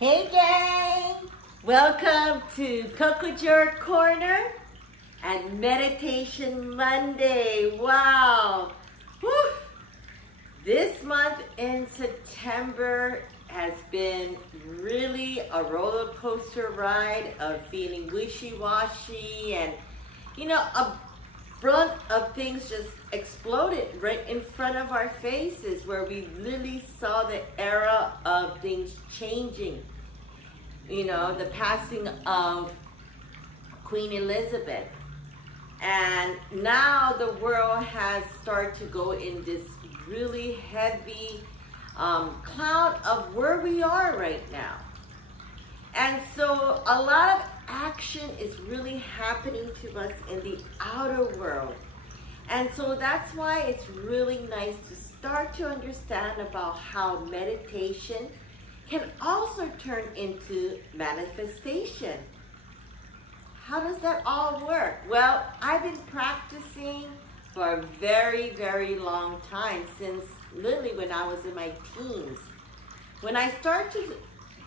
Hey gang! Welcome to Cocoa Corner and Meditation Monday. Wow! Whew. This month in September has been really a roller coaster ride of feeling wishy-washy and a brunt of things just exploded right in front of our faces, where we really saw the era of things changing. The passing of Queen Elizabeth. And now the world has started to go in this really heavy cloud of where we are right now. And so a lot of action is really happening to us in the outer world. And so that's why it's really nice to start to understand about how meditation can also turn into manifestation. How does that all work? Well, I've been practicing for a very, very long time, since literally when I was in my teens. When I started to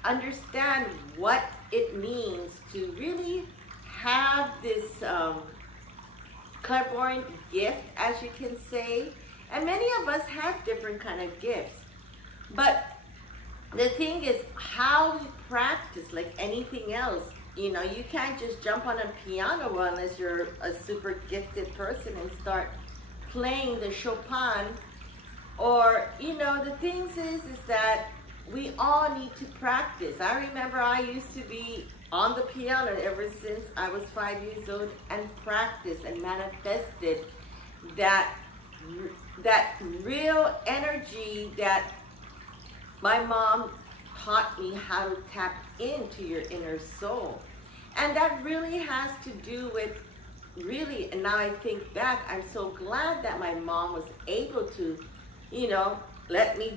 understand what it means to really have this clairvoyant gift, as you can say, and many of us have different kind of gifts, but the thing is how we practice, like anything else. You can't just jump on a piano unless you're a super gifted person and start playing the Chopin. Or, the things is that we all need to practice. I remember I used to be on the piano ever since I was 5 years old and practiced and manifested that real energy that my mom taught me how to tap into your inner soul. And that really has to do with and now I think back, I'm so glad that my mom was able to, let me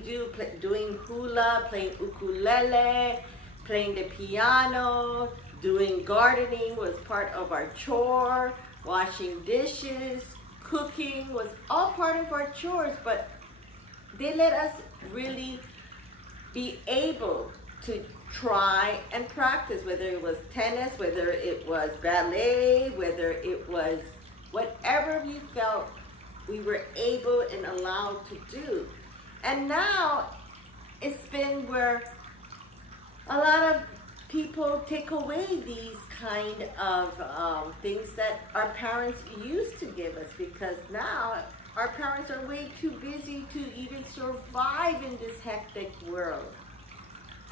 doing hula, playing ukulele, playing the piano, doing gardening was part of our chore, washing dishes, cooking was all part of our chores, but they let us really be able to try and practice, whether it was tennis, whether it was ballet, whether it was whatever we felt we were able and allowed to do. And now it's been where a lot of people take away these kind of things that our parents used to give us, because now our parents are way too busy to even survive in this hectic world.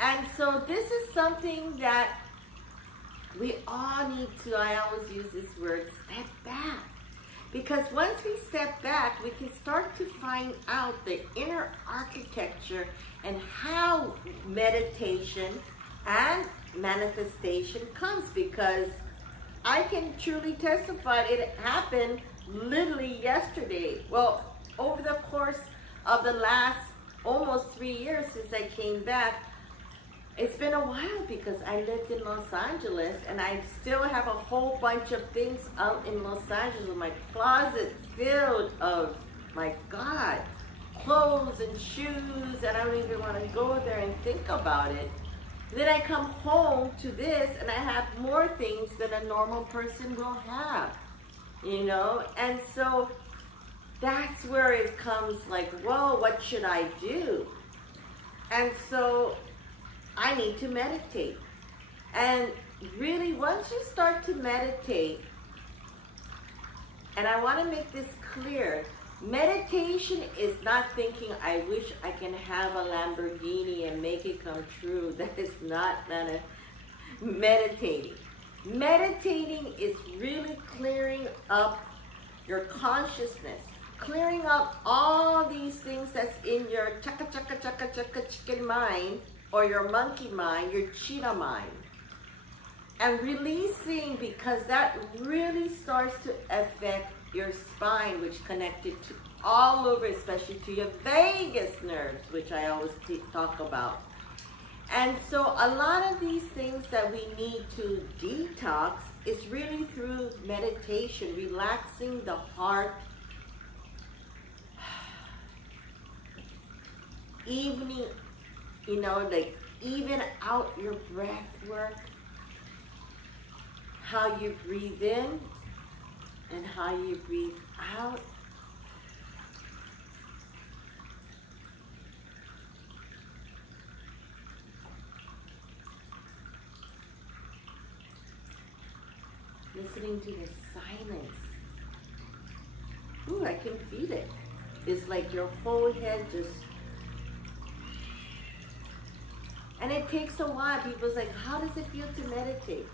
And so this is something that we all need to, I always use this word, step back. Because once we step back, we can start to find out the inner architecture and how meditation and manifestation comes. Because I can truly testify it happened literally yesterday. Well, over the course of the last almost 3 years since I came back, it's been a while because I lived in Los Angeles, and I still have a whole bunch of things out in Los Angeles. My closet filled of, my God, clothes and shoes, and I don't even want to go there and think about it. Then I come home to this and I have more things than a normal person will have, and so that's where it comes like, whoa, what should I do? And so I need to meditate. And really, once you start to meditate, and I want to make this clear, meditation is not thinking, I wish I can have a Lamborghini and make it come true. That is not meditating. Meditating is really clearing up your consciousness, clearing up all these things that's in your chaka chaka chaka chaka chicken mind, or your monkey mind, your cheetah mind, and releasing, because that really starts to affect your spine, which connected to all over, especially to your vagus nerves, which I always talk about. And so a lot of these things that we need to detox is really through meditation, relaxing the heart, evening, like even out your breath work, how you breathe in and how you breathe out. Listening to the silence. Ooh, I can feel it. It's like your whole head just... And it takes a while. People's like, how does it feel to meditate?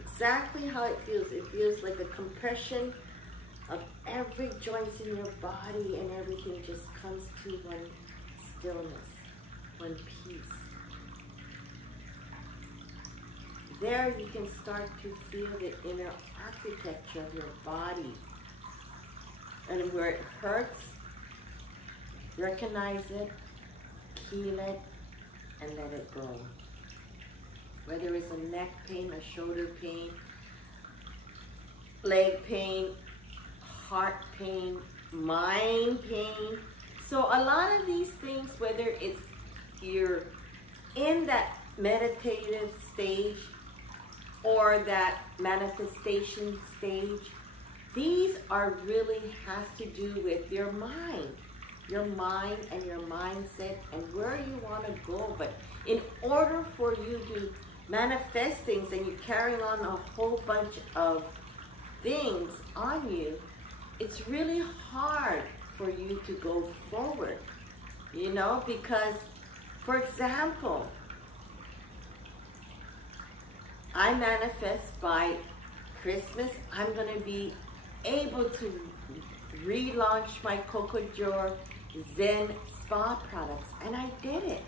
Exactly how it feels. It feels like a compression of every joint in your body, and everything just comes to one stillness, one peace. There you can start to feel the inner architecture of your body. And where it hurts, recognize it, heal it, and let it go. Whether it's a neck pain, a shoulder pain, leg pain, heart pain, mind pain. So a lot of these things, whether it's you're in that meditative stage or that manifestation stage, these are really has to do with your mind and your mindset and where you want to go. But in order for you to manifest things and you're carrying on a whole bunch of things on you, it's really hard for you to go forward, you know, because, for example, I manifest by Christmas, I'm going to be able to relaunch my Coco Joe Zen Spa products. And I did it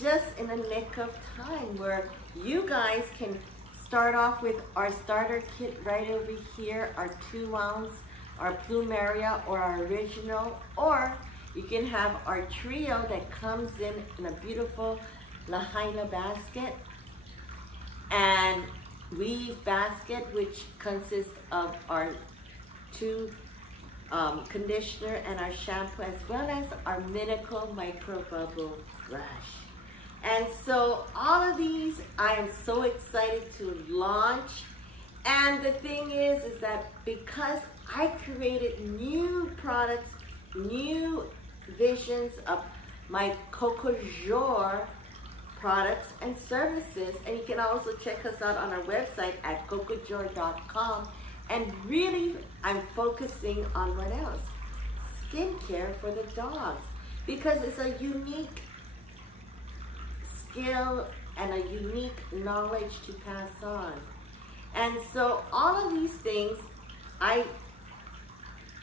just in a nick of time, where you guys can start off with our starter kit right over here, our 2-ounce, our Plumeria or our original, or you can have our trio that comes in a beautiful Lahaina basket and weave basket, which consists of our 2 conditioner and our shampoo, as well as our Miracle Micro Bubble Brush. And so all of these I am so excited to launch. And the thing is that because I created new products, new visions of my Coco Joe products and services, and you can also check us out on our website at cocojoe.com. And really, I'm focusing on what else? Skincare for the dogs, because it's a unique skill and a unique knowledge to pass on. And so all of these things, I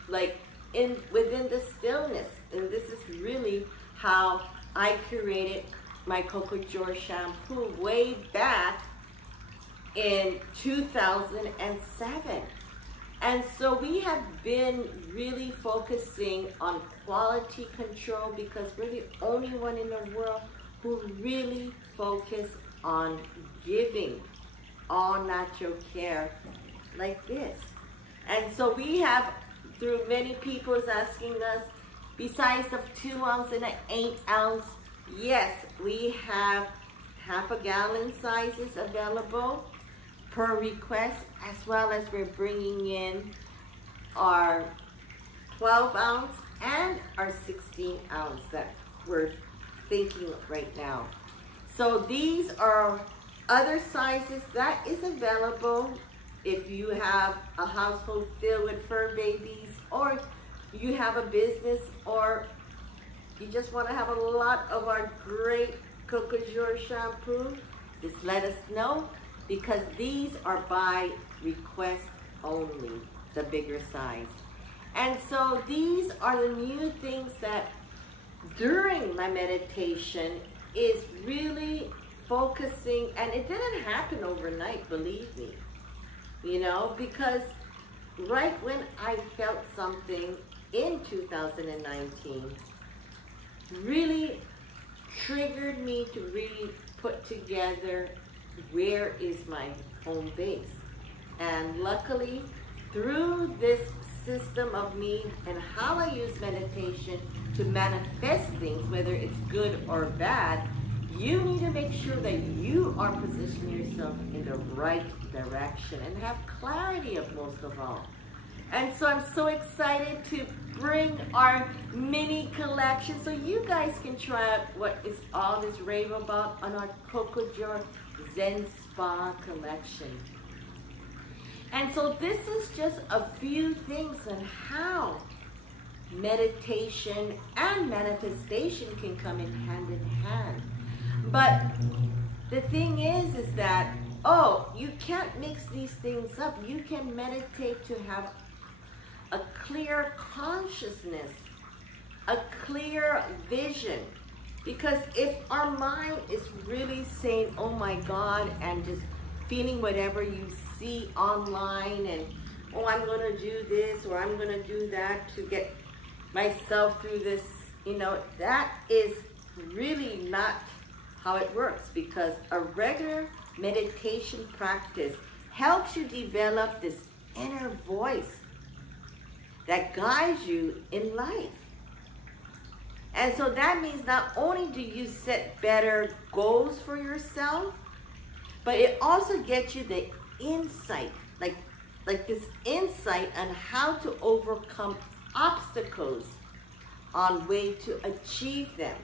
like within the stillness, and this is really how I created my Coco Joe shampoo way back in 2007. And so we have been really focusing on quality control, because we're the only one in the world who really focus on giving all natural care like this. And so we have, through many people asking us, besides of 2-ounce and an 8-ounce, yes, we have half a gallon sizes available per request, as well as we're bringing in our 12-ounce and our 16-ounce that we're thinking of right now. So these are other sizes that is available if you have a household filled with fur babies, or you have a business, or you just want to have a lot of our great Coco Joe shampoo. Just let us know, because these are by request only, the bigger size. And so these are the new things that during my meditation is really focusing, and it didn't happen overnight, believe me, you know, because right when I felt something in 2019 really triggered me to really put together where is my home base. And luckily, through this system of me and how I use meditation to manifest things, whether it's good or bad, You need to make sure that you are positioning yourself in the right direction and have clarity of most of all. And so I'm so excited to bring our mini collection so you guys can try out what is all this rave about on our Kokojor Zen Spa collection. And so this is just a few things on how meditation and manifestation can come in hand. But the thing is that, you can't mix these things up. You can meditate to have a clear consciousness, a clear vision. Because if our mind is really saying, oh my God, and just feeling whatever you see online and, oh, I'm going to do this or I'm going to do that to get myself through this, that is really not how it works, because a regular meditation practice helps you develop this inner voice that guides you in life. And so that means not only do you set better goals for yourself, but it also gets you the insight, like this insight on how to overcome obstacles on way to achieve them.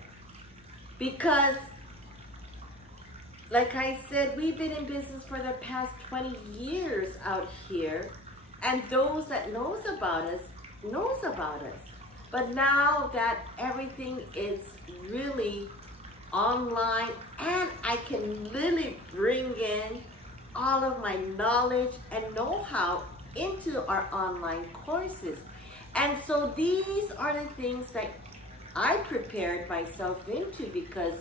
Because, like I said, we've been in business for the past 20 years out here, and those that knows about us. But now that everything is really online, and I can literally bring in all of my knowledge and know-how into our online courses. And so these are the things that I prepared myself into, because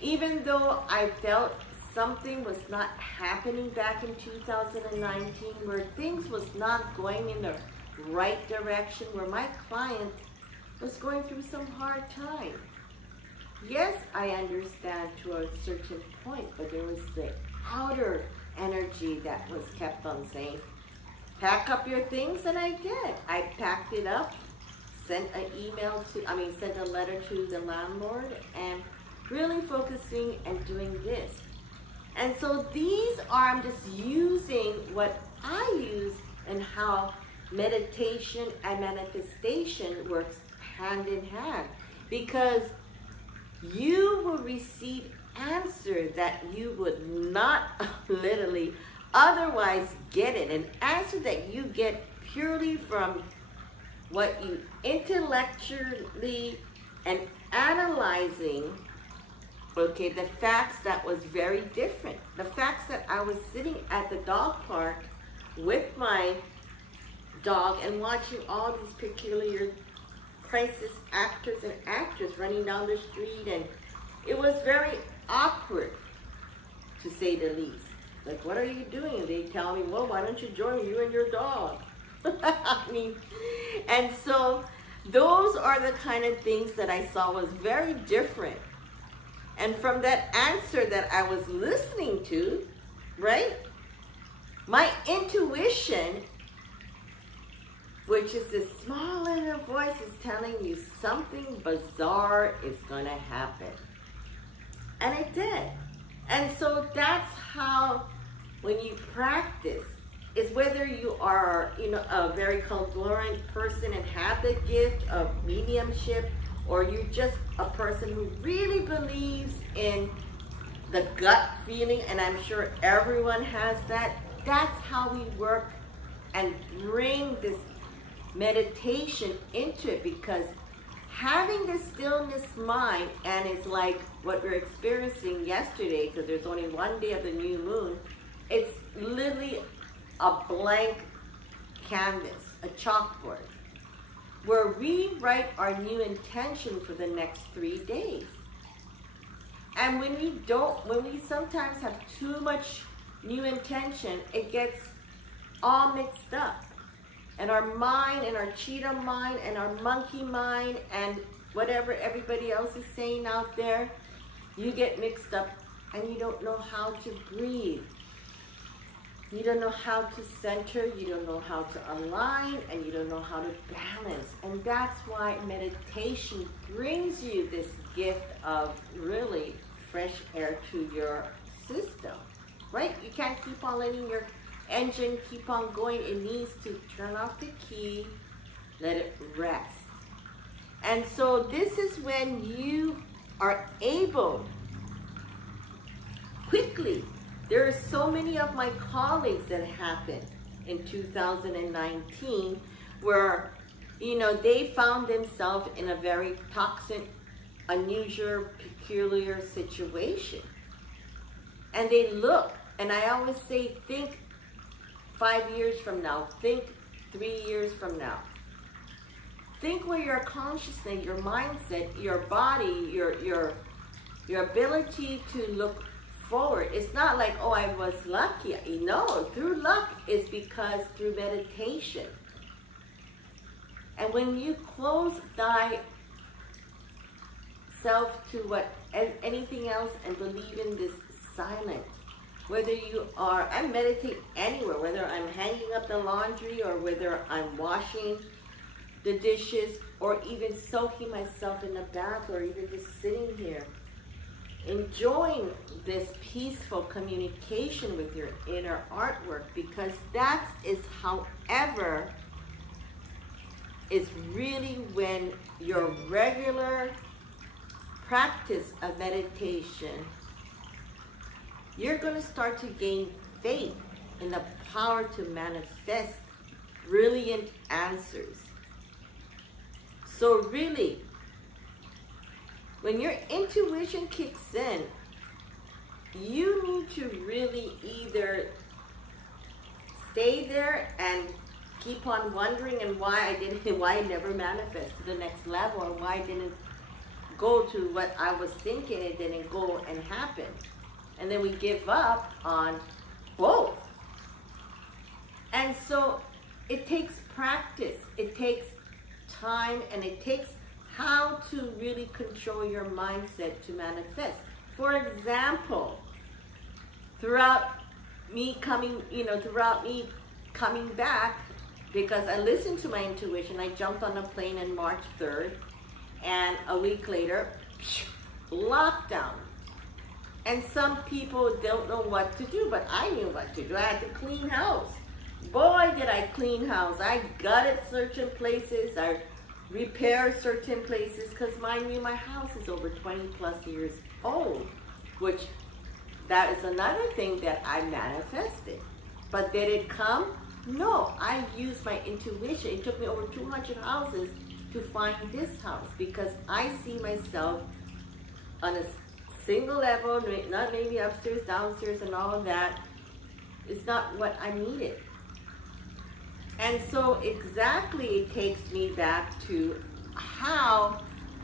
even though I felt something was not happening back in 2019, where things was not going in the right direction, where my client was going through some hard time. Yes, I understand to a certain point, but there was the outer energy that was kept on saying, pack up your things, and I did. I packed it up, sent a letter to the landlord, and really focusing and doing this. And so these are, I'm just using what I use and how meditation and manifestation works hand in hand, because you will receive answer that you would not literally otherwise get it, an answer that you get purely from what you intellectually and analyzing, okay, the facts that was very different. The facts that I was sitting at the dog park with my dog and watching all these peculiar crisis actors and actresses running down the street, and it was very awkward, to say the least. Like, what are you doing? And they tell me, well, why don't you join you and your dog? And so those are the kind of things that I saw was very different. And from that answer that I was listening to, right, my intuition, which is this small inner voice, is telling you something bizarre is going to happen. And it did. And so that's how, when you practice, is whether you are, a very clairvoyant person and have the gift of mediumship, or you're just a person who really believes in the gut feeling, and I'm sure everyone has that. That's how we work and bring this meditation into it, because having this stillness mind, and it's like what we're experiencing yesterday, because there's only one day of the new moon, it's literally a blank canvas, a chalkboard, where we write our new intention for the next 3 days. And when we sometimes have too much new intention, it gets all mixed up. And our mind, and our cheetah mind, and our monkey mind, and whatever everybody else is saying out there, you get mixed up, and you don't know how to breathe. You don't know how to center, you don't know how to align, and you don't know how to balance. And that's why meditation brings you this gift of really fresh air to your system, right? You can't keep on letting your engine keep on going. It needs to turn off the key, let it rest. And so this is when you are able quickly. There are so many of my colleagues that happened in 2019 where, you know, they found themselves in a very toxic, unusual, peculiar situation. And they look, and I always say, think 5 years from now, think 3 years from now. Think where your consciousness, your mindset, your body, your ability to look forward. It's not like, oh, I was lucky. No, through luck is because through meditation. And when you close thyself to what anything else and believe in this silence, whether you are, I meditate anywhere, whether I'm hanging up the laundry or whether I'm washing the dishes or even soaking myself in the bath or even just sitting here, enjoying this peaceful communication with your inner artwork, because that is, however, is really when your regular practice of meditation, you're going to start to gain faith in the power to manifest brilliant answers. So really, when your intuition kicks in, you need to really either stay there and keep on wondering and why I never manifest to the next level, or why I didn't go to what I was thinking, it didn't go and happen. And then we give up on both. And so it takes practice, it takes time, and it takes how to really control your mindset to manifest. For example, throughout me coming back, because I listened to my intuition, I jumped on a plane on March 3rd, and a week later, lockdown. And some people don't know what to do, but I knew what to do. I had to clean house. Boy, did I clean house. I gutted certain places. I repaired certain places, because mind you, my house is over 20 plus years old, which that is another thing that I manifested. But did it come? No, I used my intuition. It took me over 200 houses to find this house, because I see myself on a single level, not maybe upstairs, downstairs, and all of that. It's not what I needed. And so exactly it takes me back to how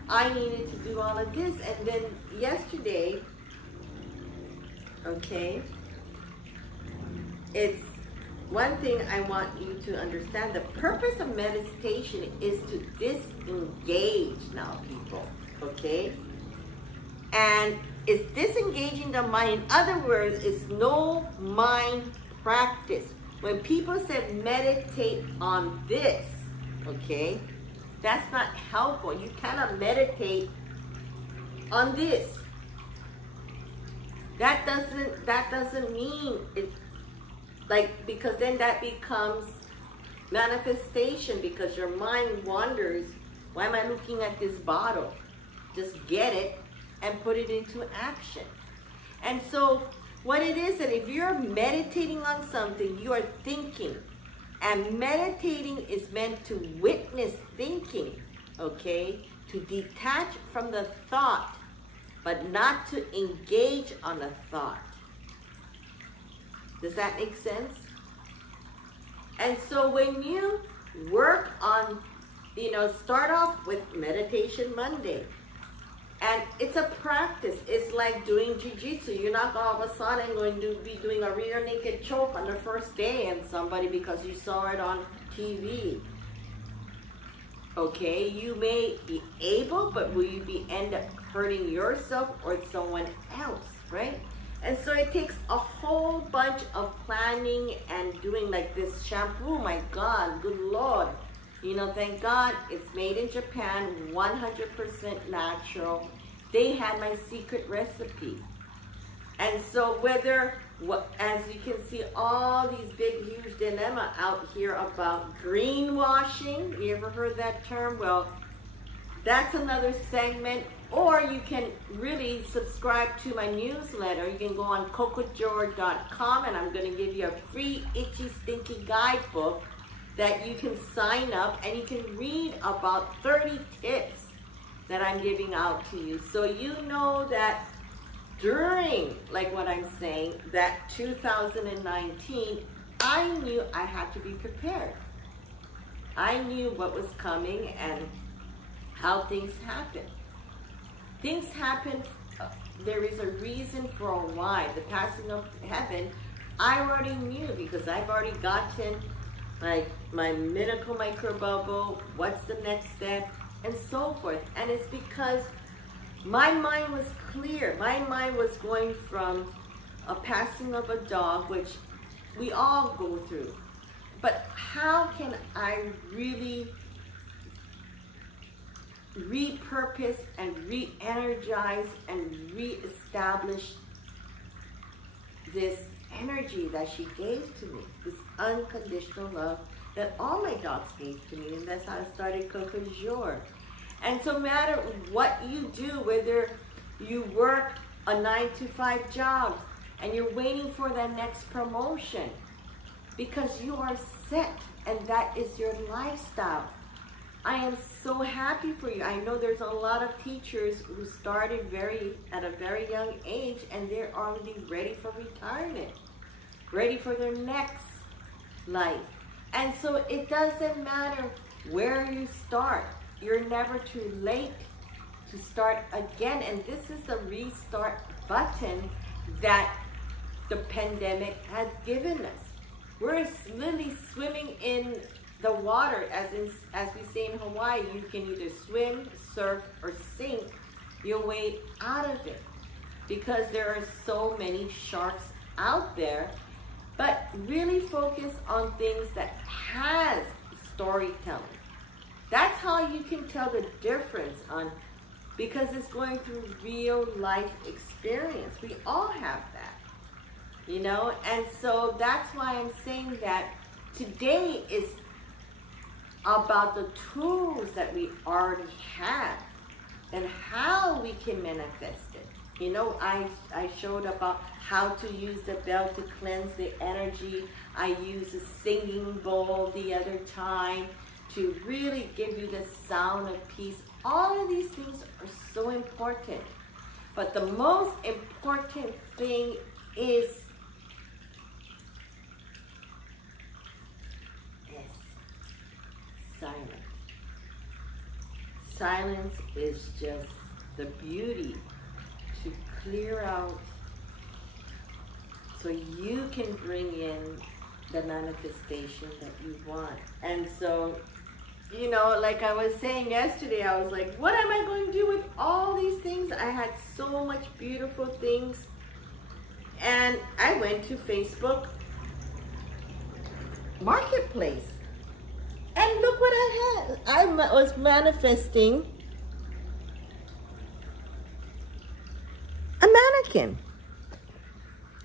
I needed to do all of this. And then yesterday, okay, it's one thing I want you to understand. The purpose of meditation is to disengage now, people, okay? And it's disengaging the mind. In other words, it's no mind practice. When people say meditate on this, okay, that's not helpful. You cannot meditate on this. That doesn't mean it, like, because then that becomes manifestation, because your mind wanders. Why am I looking at this bottle? Just get it and put it into action. And so what it is, that if you're meditating on something, you are thinking. And meditating is meant to witness thinking, okay? To detach from the thought, but not to engage on a thought. Does that make sense? And so when you work on, start off with Meditation Monday. And it's a practice. It's like doing jiu-jitsu. You're not all of a sudden going to be doing a rear naked choke on the first day and somebody because you saw it on TV. Okay, you may be able, but will you end up hurting yourself or someone else, right? And so it takes a whole bunch of planning and doing, like this shampoo. My God, good Lord. Thank God it's made in Japan, 100% natural. they had my secret recipe. And so as you can see, all these big, huge dilemma out here about greenwashing. You ever heard that term? Well, that's another segment. Or you can really subscribe to my newsletter. You can go on cocogeorge.com, and I'm going to give you a free itchy stinky guidebook that you can sign up, and you can read about 30 tips that I'm giving out to you. So you know that during, like what I'm saying, that 2019, I knew I had to be prepared. I knew what was coming and how things happen. Things happen, there is a reason for a why. The passing of heaven, I already knew because I've already gotten like my medical microbubble, what's the next step, and so forth. And it's because my mind was clear. My mind was going from a passing of a dog, which we all go through. But how can I really repurpose and re-energize and re-establish this energy that she gave to me, this unconditional love that all my dogs gave to me, and that's how I started Coco Jour. And so no matter what you do, whether you work a 9-to-5 job and you're waiting for that next promotion, because you are set and that is your lifestyle, I am so happy for you. I know there's a lot of teachers who started at a very young age, and they're already ready for retirement, ready for their next life. And so it doesn't matter where you start. You're never too late to start again. And this is the restart button that the pandemic has given us. We're literally swimming in the water, as we say in Hawaii. You can either swim, surf, or sink your way out of it, because there are so many sharks out there. But really focus on things that has storytelling. That's how you can tell the difference because it's going through real life experience. We all have that, you know? And so that's why I'm saying that today is about the tools that we already have and how we can manifest it. You know, I showed about how to use the bell to cleanse the energy. I used a singing bowl the other time to really give you the sound of peace. All of these things are so important. But the most important thing is this: silence. Silence is just the beauty to clear out so you can bring in the manifestation that you want. And so, you know, like I was saying yesterday, I was like, what am I going to do with all these things? I had so much beautiful things. And I went to Facebook Marketplace. And look what I had. I was manifesting a mannequin.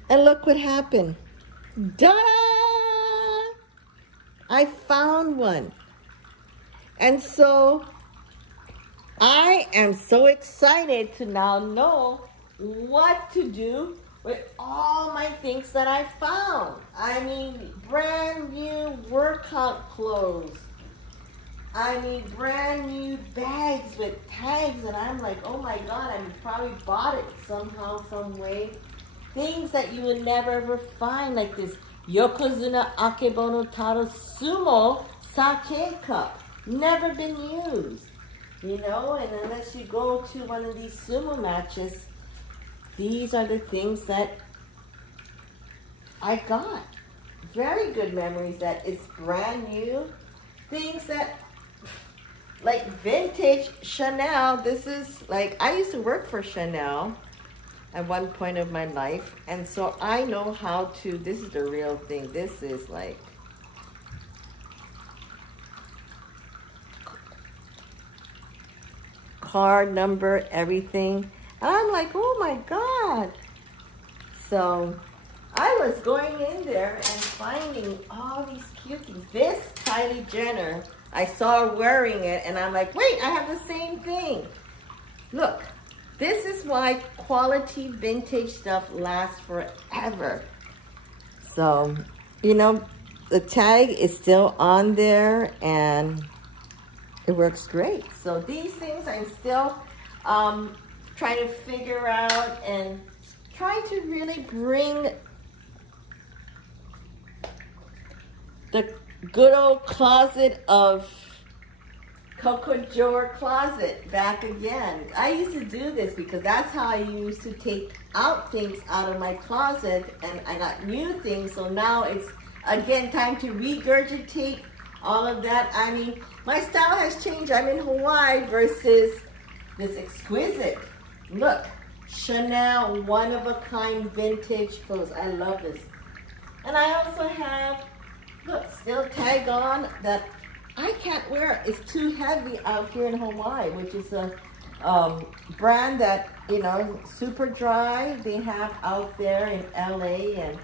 And look what happened. Da-da! I found one. And so I am so excited to now know what to do with all my things that I found. I mean, brand new workout clothes. I mean, brand new bags with tags. And I'm like, oh my God, I probably bought it somehow, some way. Things that you would never ever find, like this Yokozuna Akebono Taro Sumo sake cup. Never been used, you know, and unless you go to one of these sumo matches, these are the things that I got. Very good memories that it's brand new. Things that, like vintage Chanel, this is like, I used to work for Chanel at one point of my life, and so I know how to, this is the real thing. This is like, card number, everything. And I'm like, oh my God. So I was going in there and finding all these cute things. This Kylie Jenner, I saw her wearing it and I'm like, wait, I have the same thing. Look, this is why quality vintage stuff lasts forever. So, you know, the tag is still on there and it works great. So these things I'm still trying to figure out and trying to really bring the good old closet of Coco Joe closet back again. I used to do this because that's how I used to take out things out of my closet, and I got new things. So now it's again time to regurgitate all of that. I mean, my style has changed. I'm in Hawaii versus this exquisite, look, Chanel one-of-a-kind vintage clothes. I love this. And I also have, look, still tag on that I can't wear. It's too heavy out here in Hawaii, which is a brand that, you know, Super Dry, they have out there in LA, and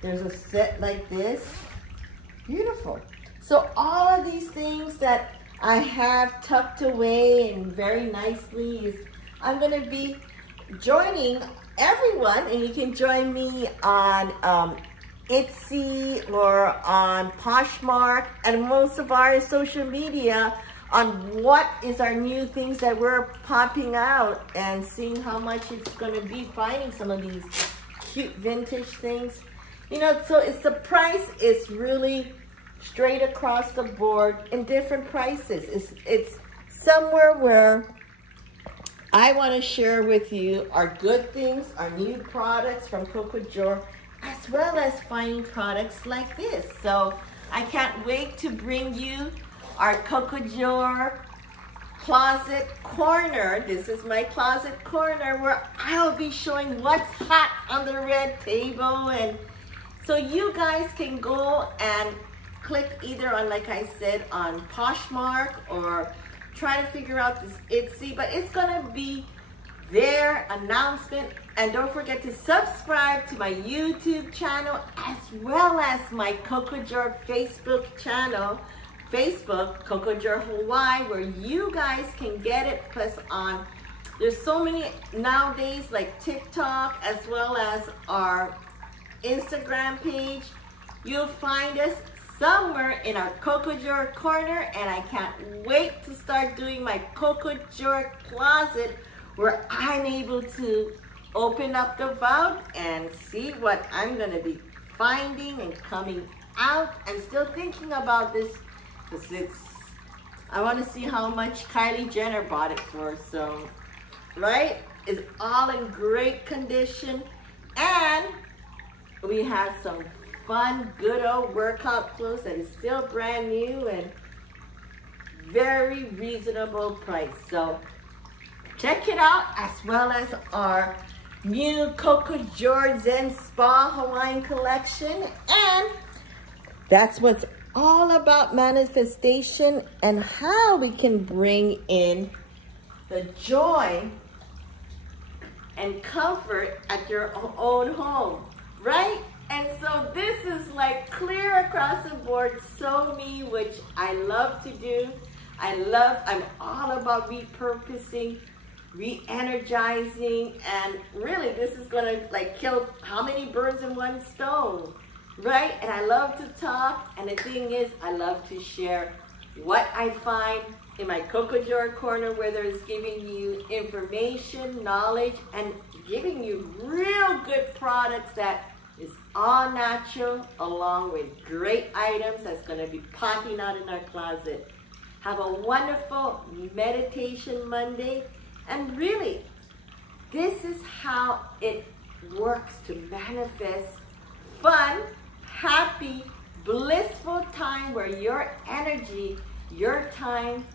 there's a set like this. Beautiful. So all of these things that I have tucked away and very nicely is, I'm going to be joining everyone, and you can join me on Etsy or on Poshmark and most of our social media on what is our new things that we're popping out and seeing how much it's going to be, finding some of these cute vintage things. You know, so it's the price is really straight across the board in different prices. It's somewhere where I want to share with you our good things, our new products from Coco Joe, as well as finding products like this. So I can't wait to bring you our Coco Joe closet corner. This is my closet corner where I'll be showing what's hot on the red table. And so you guys can go and click either on, like I said, on Poshmark or try to figure out this Etsy, but it's gonna be their announcement. And don't forget to subscribe to my YouTube channel as well as my Coco Joe Facebook channel, Facebook Coco Joe Hawaii, where you guys can get it. Plus on, there's so many nowadays like TikTok as well as our Instagram page. You'll find us somewhere in our Coco Joe corner, and I can't wait to start doing my Coco Joe closet where I'm able to open up the vault and see what I'm gonna be finding and coming out. I'm still thinking about this because I want to see how much Kylie Jenner bought it for. So, right, it's all in great condition, and we have some fun, good old workout clothes that is still brand new and very reasonable price. So check it out, as well as our new Coco Joe Zen Spa Hawaiian collection. And that's what's all about manifestation and how we can bring in the joy and comfort at your own home, right? And so this is like clear across the board, so me, which I love to do. I'm all about repurposing, re-energizing, and really this is gonna like kill how many birds in one stone, right? And I love to talk, and the thing is, I love to share what I find in my Coco Joe corner, whether it's giving you information, knowledge, and giving you real good products that is all natural, along with great items that's going to be popping out in our closet. Have a wonderful Meditation Monday. And really, this is how it works to manifest fun, happy, blissful time where your energy, your time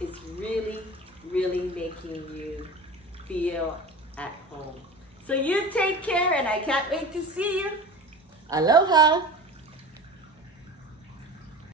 is really, really making you feel at home. So you take care, and I can't wait to see you. Aloha.